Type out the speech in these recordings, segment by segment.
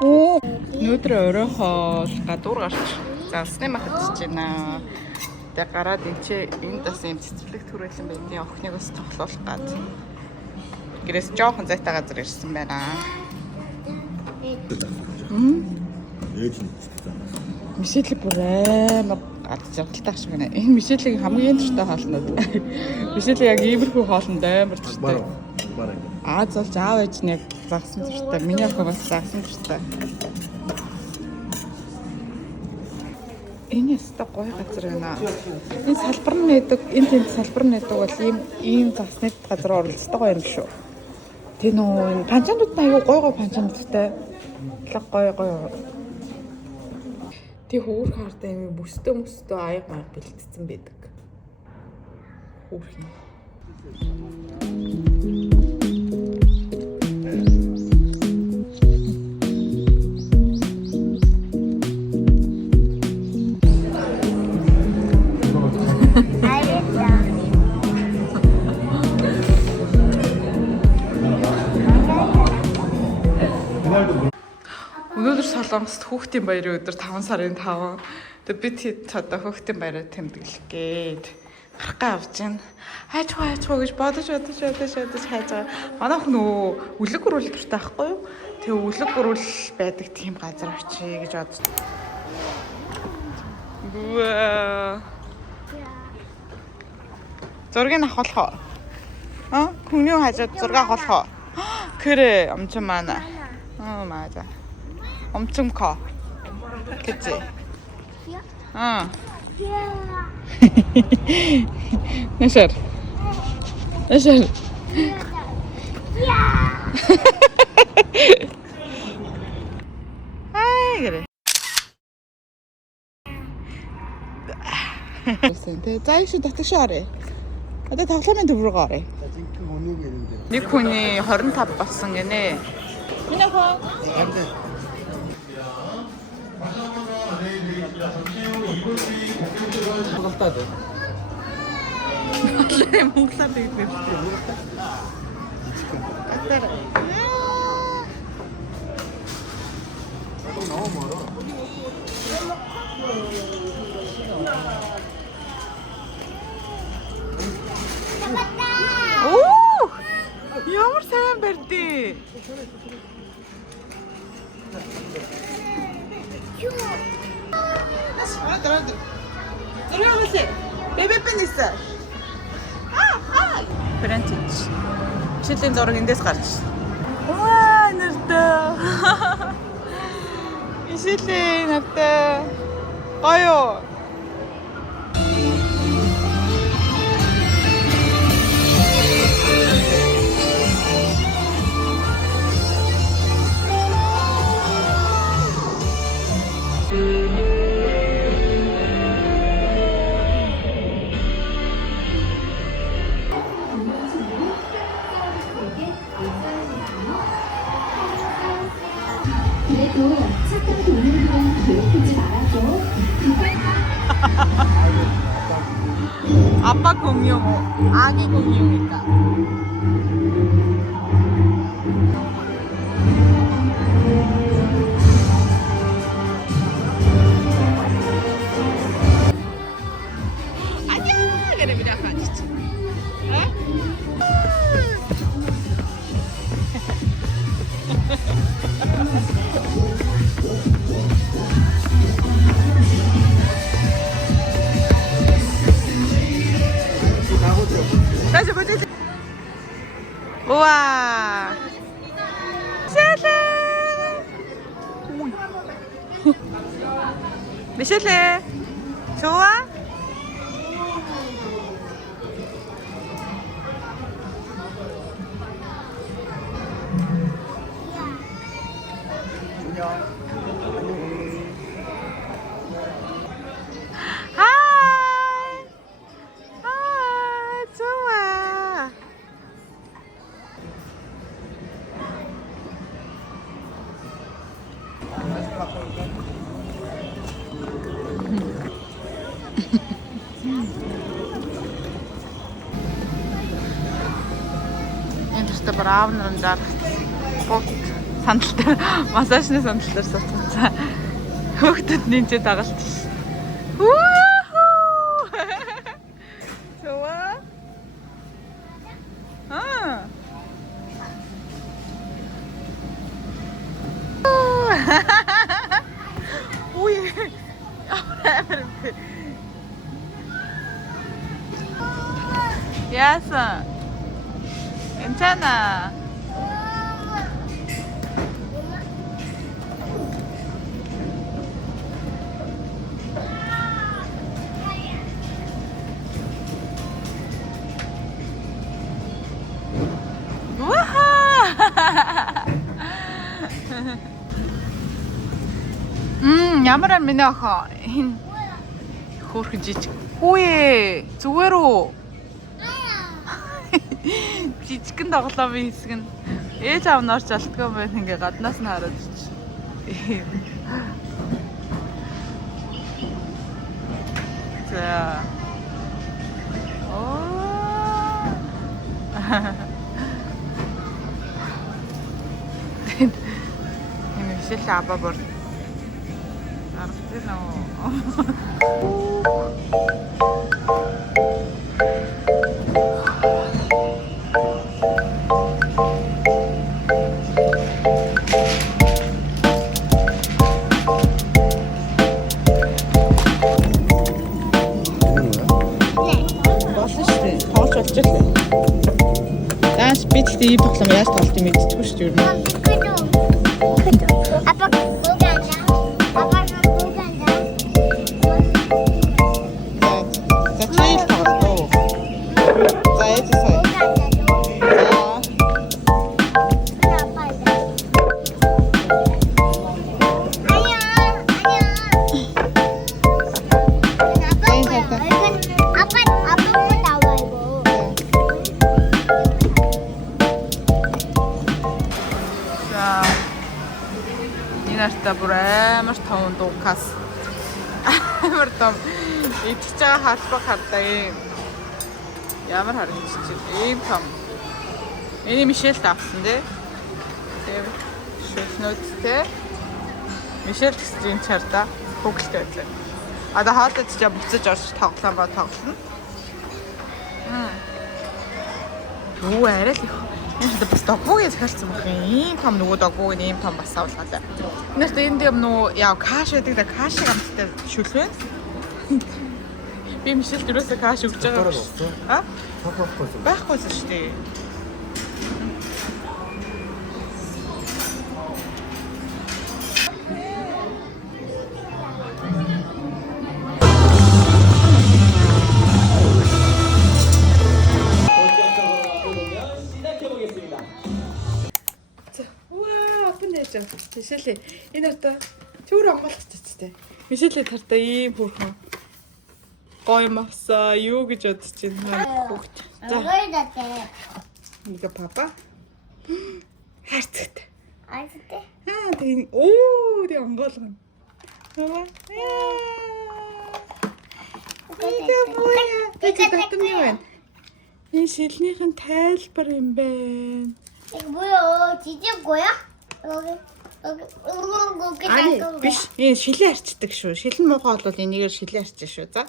Оо. Өнөөдөр оройхоо гадуур гарч засны махадж байна. Тэгээ гараад энэ бас юм цэцэрлэг төрөлн байдгийн охиныг бас тоглуулах гад. Гэрээс жоохон зайтай газар ирсэн байна. Мишель бүр амар жаргалтай шиг байна. Энэ Мишелийн хамгийн дуртай хоолнууд. Мишель яг иймэрхүү хоолнд амар дуртай. Аз болж аав ээж нь яг загсан дуртай. Миний охин бас загсан дуртай. Энэ яста гоё газар байна. Энэ салбар нь нэдэг, энэ тэнд салбар нь нэдэг бол ийм засны газар оролцдог гоё юм шүү. Тэ нөө панчаанууд нь аюу гоё панчаануудтай. Лаг гоё. Тэ хөөр хаартай юм бүстөө аяг маяг бэлтцсэн байдаг. Хөөх юм. Өнөөдөр Солонгост хүүхдийн баярын өдөр 5 сарын 5. Тэгээ бид одоо хүүхдийн баяраа тэмдэглэх гээд гарахгаа авч байна. Хайчгаа гэж бодож хайж байгаа. Манай хүн үлэг гөрүүл дуртай байхгүй юу? Тэгээ үлэг гөрүүл байдаг тийм газар очие гэж бодож. Зургийг авах уу? Хүний хажууд зураг авах уу? 그래, 엄청 많아. 맞아. 엄청 커. 그치? 응. 나샬. 아이, 그래. 짜이슈 다트쇼 하래. 어때 닭라면 더 물어가래. 니콘이 25 болсон гинэ. Миний хоо. Монголдод. Монголдод гэдэг. Атар. 너무 멀어. Ямар сайн барьдээ. Зураагаасаа. Бэбэпэн нисаа. Брантич. Шилэн зураг эндээс гарч. Ваа, нэрдээ. Ишилэн нэрдээ. Гоё. 그래도 착하게 우는 건 괴롭히지 말아줘. 아빠 공룡, 아기 공룡이다. 아니야, 그래 미라 가지지. 다시 보자. 우와. 미셸레. 미셸레. 좋아? браав наран дарах бут сандал дээр массажны сандал дээр сууцсан. Хүүхдүүд нинжээ дагалт. 좋아? 아. 오예. 야스. 괜찮아. Ямар ам миний охоо хин хөөрхөн жижиг. Хүүе зүгээр үү? Жижигэн тоглоомын хэсэг нь ээж аав норч алдгүй байх ингээ гаднаас нь хараад чи. За. Оо. Энэ шил аба бор. Аргын оо. Би тэгтээ ийм тоглоом яаж тоглолтыг мэдчихгүй шүү дээ. 아빠 거기 앉아. 아빠는 거기 앉아. 자, 제일 тоглолт. 자, 해주세요. 거기 앉아줘. 자, 그래 아빠 앉아. 아니야 아니야. 아빠 거야. 이건 아빠 거 나와 이거. за. Энэ нартай бүр амар таван дуукаас. Амар том. Идчихэж байгаа халбаг хардаа юм. Ямар харагдчих ийм том. Эний Мишель тавсан тий. Тийм. Шүлнүүдтэй. Мишель гэсэн чарда хөглөлтэй байлаа. Одоо хаалтад ч буцаж орж тоглоом ба тоглоно. Юу арай л их. Энэ бас догвогийн захиалсан байх юм. Ийм том нөгөө догвог ийм том бас авалгалаа. Энэт энд юм нөө яа каш байдаг да кашиг амттай шүлвэн. Би Мишель дөрөөсөө каш өгч байгаа юм шиг. А? Байхгүйсэн шүү дээ. Мишель энэ одоо чөөр амгаалчихчих тээ. Мишель тартаа ийм бүрхэн гоё мавсаа юу гэж бодож байна хүүхд. За. 먹어야돼. 이거 봐봐. харцагт. 알았대. Тэгээ оо тэг амгаалгана. 봐봐. 이게 뭐야? 이게 어떤 게 байна? Энэ шилнийхэн тайлбар юм байна. 이거 뭐야? 지진 거야? 여기 Ари биш. Энэ шилээ арчдаг шүү. Шилэн муухай бол энийгээр шилээ арчиж шүү. За.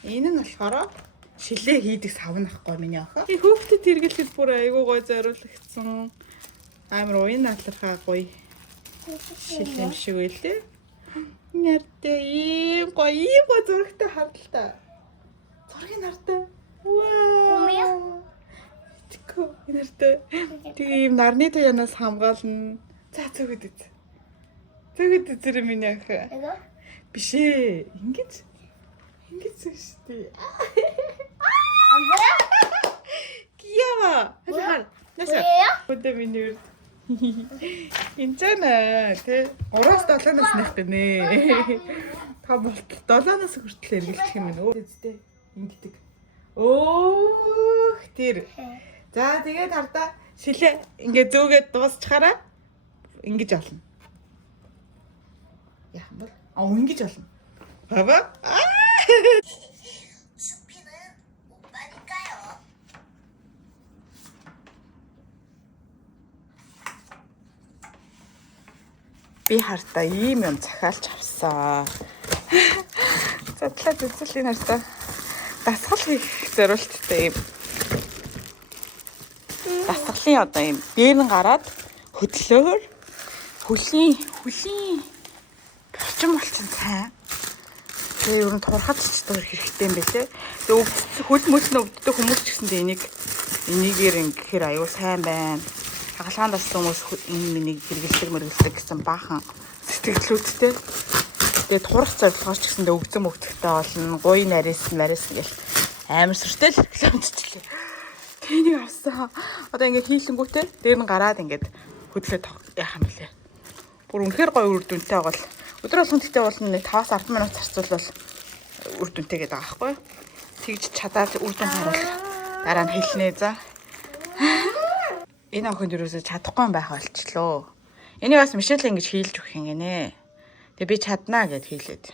Энэ нь болохоор шилээ хийдэг савн ахгүй миний охин. Хүүхдэд хэрэглэхэд бүр айгүй гоё зориулагдсан. Амар уян наалархаа гоё шилээ юм шиг байлээ. Нэртэй ийм гоё зурагтай хардталтай. Зургийг нартай. Вау. Тэко нэртэй. Тэгээ ийм нарны туянаас хамгаална. За цогод үз. Цогод үзэр миний охин. 이거? Биш ээ. Ингэж шүү дээ. 안 보여? 귀여워. 뭐야? 나서. 뭐예요? 근데 миний 괜찮아. Тэ 3-7-наас нэхтэй нэ. Та болтол 7-наас хүртэл эргэлдэх юм байна. Үстэй. Ингэдэг. Өөх тэр. За тэгээд хардаа шилээ ингээ зөөгээд дуусчихараа ингэж олно. Яах юм бол? Ингэж олно. Баба. 수피는 오빠니까요. Би хартаа ийм юм захиалж авсан. Задлаад үзэл энэ хартаа дасгал хийх зориулттай юм. Дасгалын одоо юм дээр нь гараад хөдлөөр хөлийн орчин болчин сайн. Тэгээ ер нь турхад ч өөр хэрэгтэй юм байлээ. Тэгээ хөл мөснө өвддөг хүмүүс ч гэсэндээ энийгээр ингэхээр аюу сайн байна. Хагалгаанд ассан хүмүүс энэ миний хэрэгэлдэг гэсэн баахан сэтгэлдлүүдтэй. Тэгээ турах зорилгоор ч гэсэндээ өгзөм өгдөгтэй болно. Гуй нарийнс гэл амар сүртэй л рекламдчихлээ. Тэнийг авсан. Одоо ингээд хийлэнгүүтээ дээр нь гараад ингээд хөдлөө яах юм бэлээ. Бүр үнэхээр гоё үр дүнтэй байгаа л өдөр болгон тэгтээ бол нэг 5-10 минут зарцуулбал үр дүнтэй гэдэг байгаа байхгүй юу? Тэгж чадаад үр дүн харуул. Дараа нь хэлнэ за. Энэ охинд юусоо чадахгүй байх болчлоо. Энийг бас Мишель ингэж хийлж өгөх юм гинэ. Тэгээ би чаднаа гэд хийлээд.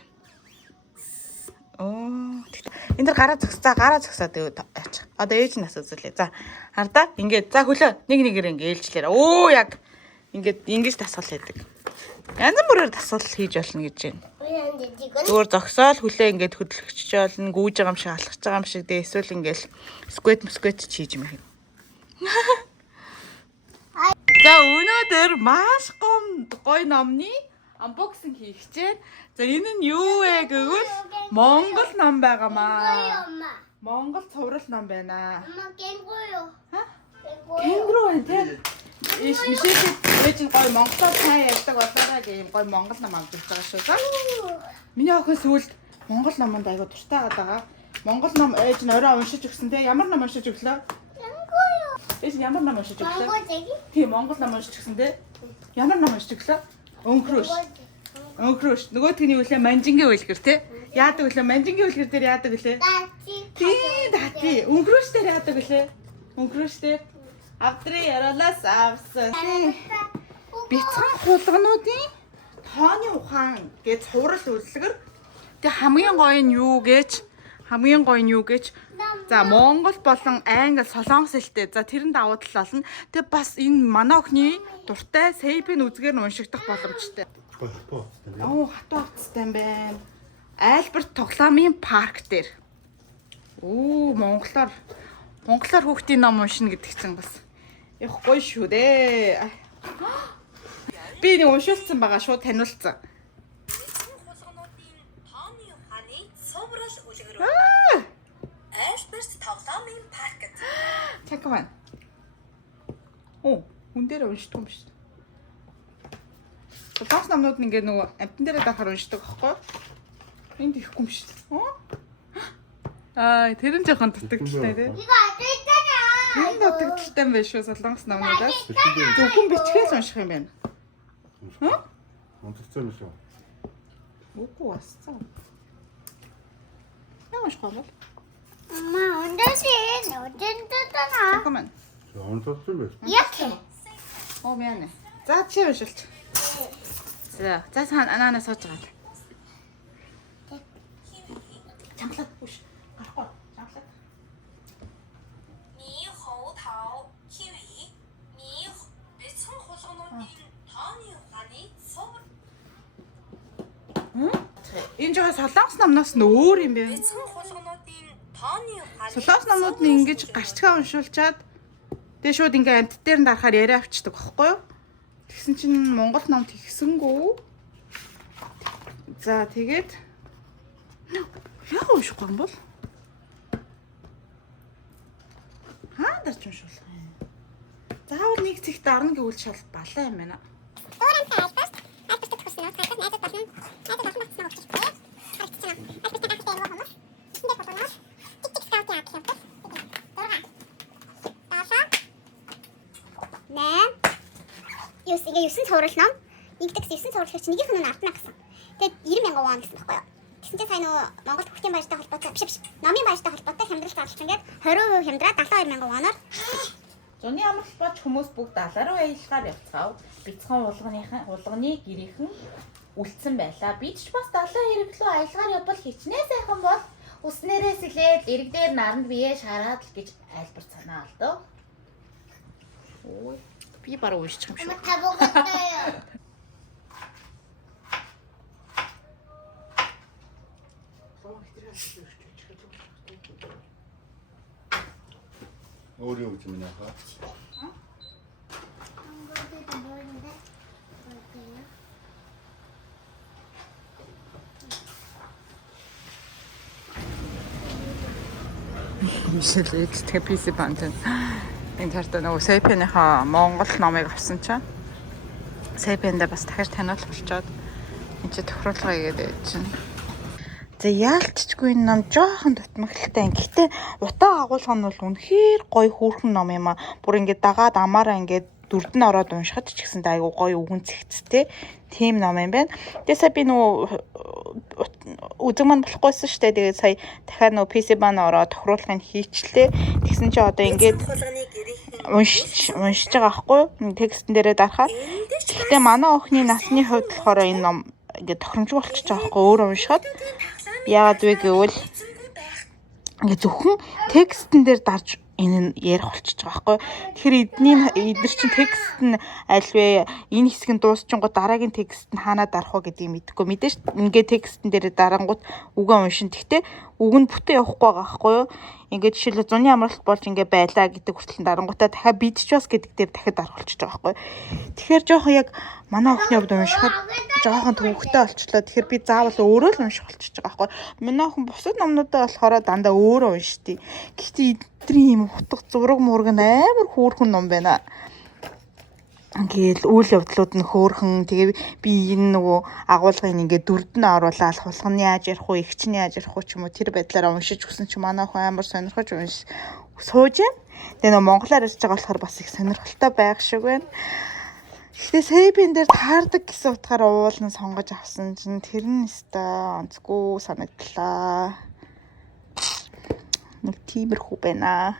Энд дэр гараа зогсоод яач. Одоо ээж нас үзүүлээ. За хардаа ингээд за хөлөө нэгээр ингээд ээлжлээрээ. Яг ингээд ингэж дасгал хийдэг. Янз бүрээр дасгал хийж болно гэж байна. Өөр зогсоол хүлээ ингээд хөдлөгчж болно, гүүж байгаа юм шиг алхаж байгаа юм шиг дээ эсвэл ингээд сквет хийж юм хэрэг. За өнөөдөр маш гоё номны unboxing хийх чинь. За энэ нь юу вэ гэвэл Монгол ном байгаамаа. Монгол цуврал ном байна. Кенгуру байна тийм. Мишель ээж гоё монголоор сайн ярьдаг болоорой гэх юм гоё монгол ном авч ирж байгаа шүү. За. Миний охин сүүлд монгол номонд аяга дуртай байгаа. Монгол ном ээж нь орой уншиж өгсөн те. Ямар ном уншиж өглөө? Ээж ямар ном уншиж өглөө? Тийм монгол ном уншиж өгсөн те. Ямар ном уншиж өглөө? Өнгөрөөш. Нөгөөдгний үлээ манжингийн үлгэр те. Яадаг үлээ манжингийн үлгэр дээр яадаг үлээ? Дати. Өнгөрөөш дээр яадаг үлээ? Өнгөрөөш дээр авдрын яралаас авсан. Бяцхан хулгануудын тооны ухаан гэж цуврал үлгэр. Тэг хамгийн гоё нь юу гэж? За Монгол болон англи солонгос хэлтэй. За тэрэнд давуу тал олно. Тэг бас энэ манай охины дуртай сейпийн үзгээр нь уншигдах боломжтой. Хатуу хатууцтай юм байна. Альберт тоглоомын парк дээр. Монголоор хүүхдийн ном уншина гэдэг чинь бас их гоё шүү дээ. Би нэг уншуулсан байгаа шууд таниулсан. Альберт тоглоомын парк. Чакман. Хүн дээр уншдаг юм биш. Солонгос номнууд нь ингээ нөгөө амтан дээрээ дахаар уншдаг аахгүй. Энд ихгүй юм биш. Тэр нь жоохон дутагдaltaй тий. Энэ дутагдaltaй юм биш үү солонгос номнуудаас. Зөвхөн бичгээл унших юм байна. Унтцсан юм шүү. Үгүй басцсан. Ямаш гол. 어딘데나? 잠깐만. унтцсан байх. 이렇게. 미안해. За чи уншилт. За анаанаас сууж байгаа. Чангалаад бүш. Гарахгүй. Чангалаад. 미호타오 키위. бяцхан хулгануудын тооны ухааны цуврал. Энэ жоо солонгос номноос нь өөр юм бэ? Бяцхан хулгануудын тооны ухааны. Солонгос номнууд нь ингэж гарчгаа уншуулчаад тэгээ шууд ингээ амт дээр нь дарахаар яриа авчдаг байхгүй юу? Тэгсэн чинь монгол ном тэгсэнгүү. За тэгээд яа уншихгүй юм бол? Дарч уншуулах юм. Заавал нэг цэгт орно гэвэл шал балаа юм байна. 이게 9 цуврал ном. Нэгдэгс 9 цуврал гэж нэгийнх нь ардна гэсэн. Тэгээд 90,000 won гэсэн байхгүй юу? Тэгсэн чинь сая нөгөө Монгол хүүхдийн баяртай холбоотой биш. Номын баяртай холбоотой хямдрал зарлалт ингээд 20% хямдраа 72,000 won-оор зуны амралт бож хүмүүс бүгд 70 руу аялахаар явцгаав. Бяцхан хулганы гэрийнхэн үлдсэн байлаа. Бид ч бас 70 хэрэглүү аялгаар явбал хичнээн сайхан бол уснээрээс илээд эрэг дээр наранд бие шараад л гэж альбарт санаа алдав. Би баруун уншчих юм шүү. 다 먹었어요. өөрөө гэж минь яхаа. Мишэлээд тэписи банд. Энэ цартаа нөгөө Сэпэнийхаа Монгол номыг авсан чинь Сэпэндээ бас дахиж таниулах болчоод энэ чи тохируулгыг игээд чинь. За яалтчгүй энэ ном жоохон дутмагтай. Гэхдээ утаа агуулга нь бол үнэхээр гоё хүүхэн ном юм аа. Бүр ингээд дагаад амаараа ингээд дүрд нь ороод уншихад ч гэсэн айгу гоё үгэн цэгцтэй тийм ном юм байна. Тэгээсээ би нөгөө үзэг маань болохгүйсэн шүү дээ. Тэгээд сая дахиад нөгөө PC бан ороод тохируулгыг хийчлээ. Тэгсэн чи одоо ингээд уншиж байгаа байхгүй юу? Текстэн дээрээ дарахаа. Гэхдээ манай охины насны хувьд болохоор энэ ном ингээд тохиромжгүй болчихж байгаа байхгүй өөрөө уншихад. Яагаад вэ гэвэл ингээд зөвхөн текстэн дээр дарж энэ ярих болчихж байгаа байхгүй. Тэгэхээр эдгээр чинь текст нь альвэ энэ хэсэг нь дуусчихгоо дараагийн текст нь хаанаа дарах вэ гэдгийг мэдэхгүй. Мэдээж ингээд текстэн дээр дарангууд үгээ уншин. Гэхдээ үг нь бүтэн явахгүй байгаа байхгүй юу? Ингээд жишээлбэл зуны амралт болж ингээд байлаа гэдэг хүртэл дарангуудаа дахиад бидч бас гэдэг дээр дахиад дарах болчихж байгаа байхгүй. Тэгэхээр жоохон яг манай охины хувьд уншихад жоохон төвөгтэй болчихлоо. Тэгэхээр би заавал өөрөө л унших болчихж байгаа байхгүй. Манай охин бусад номнуудаа болохоор дандаа өөрөө уншдээ. Гэхдээ эдний юм утга зураг мураг амар хөөрхөн ном байна. Ингээл үйл явдлууд нь хөөрхөн. Тэгээ би энэ нөгөө агуулгыг ингээд дүрд нь оруулаад хулган нь яаж ярих вэ, эгч нь яаж ярих вэ ч юм уу тэр байдлаараа уншиж өгсөн чи манай охин амар сонирхож сууж байна. Тэгээ нөгөө монголоор ярьж байгаа болохоор бас их сонирхолтой байх шиг байна. Гэхдээ Сэпэн дээр таардаг гэсэн утгаараа уулын сонгож авсан чинь тэр нь өстой онцгүй санагдлаа. Нэг тиймэрхүү байна.